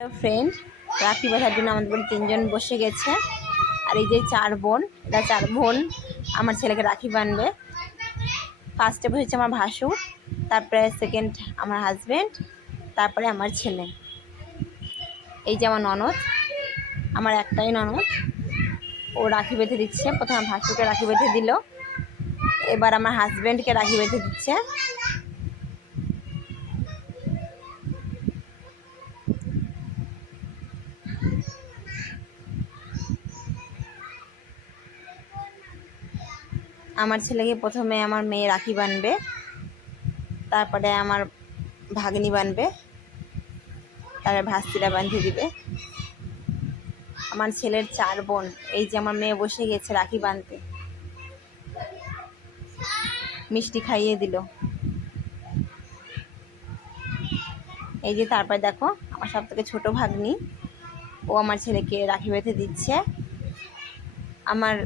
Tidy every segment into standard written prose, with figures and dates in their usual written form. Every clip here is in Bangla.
হ্যালো ফ্রেন্ড, রাখি বাঁধার জন্য আমাদের বাড়ি 3 জন বসে গেছে। আর এই যে 4 বোন, এরা 4 বোন আমার ছেলেকে রাখি বাঁধবে। ফার্স্টে বসেছে আমার ভাসুর, তারপরে সেকেন্ড আমার হাজব্যান্ড, তারপরে আমার ছেলে। এই যে আমার ননদ, আমার একটাই ননদ, ও রাখি বেঁধে দিচ্ছে। প্রথমে ভাসুরকে রাখি বেঁধে দিল, এবার আমার হাজব্যান্ডকে রাখি বেঁধে দিচ্ছে। আমার ছেলেকে প্রথমে আমার মেয়ে রাখি বাঁধবে, তারপরে আমার ভাগ্নি বাঁধবে, তারপরে ভাস্তিরা বাঁধিয়ে দিবে। আমার ছেলের 4 বোন, এই যে আমার মেয়ে বসে গেছে রাখি বাঁধতে, মিষ্টি খাইয়ে দিল। এই যে তারপরে দেখো আমার সব থেকে ছোটো ভাগ্নি, ও আমার ছেলেকে রাখি বেঁধে দিচ্ছে। আমার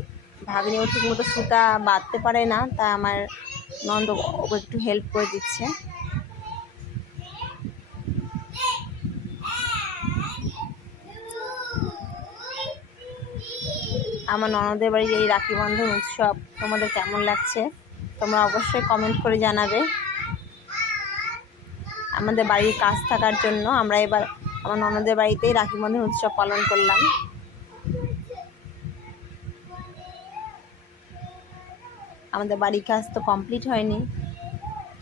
ভাগ্নি ও ঠিক মতো সুতা বাঁধতে পারে না, তাই আমার নন্দ ওকে একটু হেল্প করে দিচ্ছে। আমার ননদের বাড়ির এই রাখি বন্ধন উৎসব তোমাদের কেমন লাগছে তোমরা অবশ্যই কমেন্ট করে জানাবে। আমাদের বাড়ির কাজ থাকার জন্য আমরা এবার আমার ননদের বাড়িতেই রাখি বন্ধন উৎসব পালন করলাম। আমাদের বাড়ির কাজ তো কমপ্লিট হয়নি,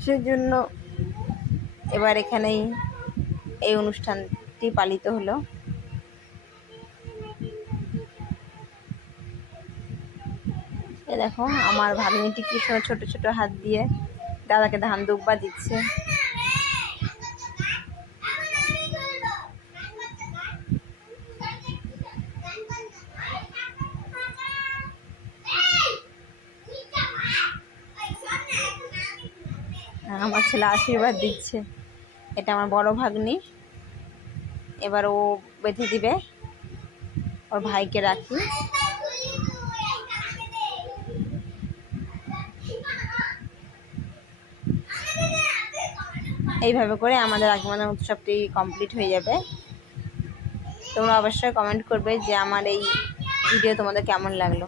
সেজন্য এবার এখানেই এই অনুষ্ঠানটি পালিত হলো। এ দেখো আমার ভাগ্নিটি কি ছোট ছোট হাত দিয়ে দাদাকে ধান দুব্বা দিচ্ছে। আমার ছেলে আশীর্বাদ দিচ্ছে। এটা আমার বড় ভাগ্নি, এবার ও বেঁধে দিবে ওর ভাইকে রাখি। এইভাবে করে আমাদের রাখি বাঁধন উৎসবটি কমপ্লিট হয়ে যাবে। তোমরা অবশ্যই কমেন্ট করবে যে আমার এই ভিডিও তোমাদের কেমন লাগলো।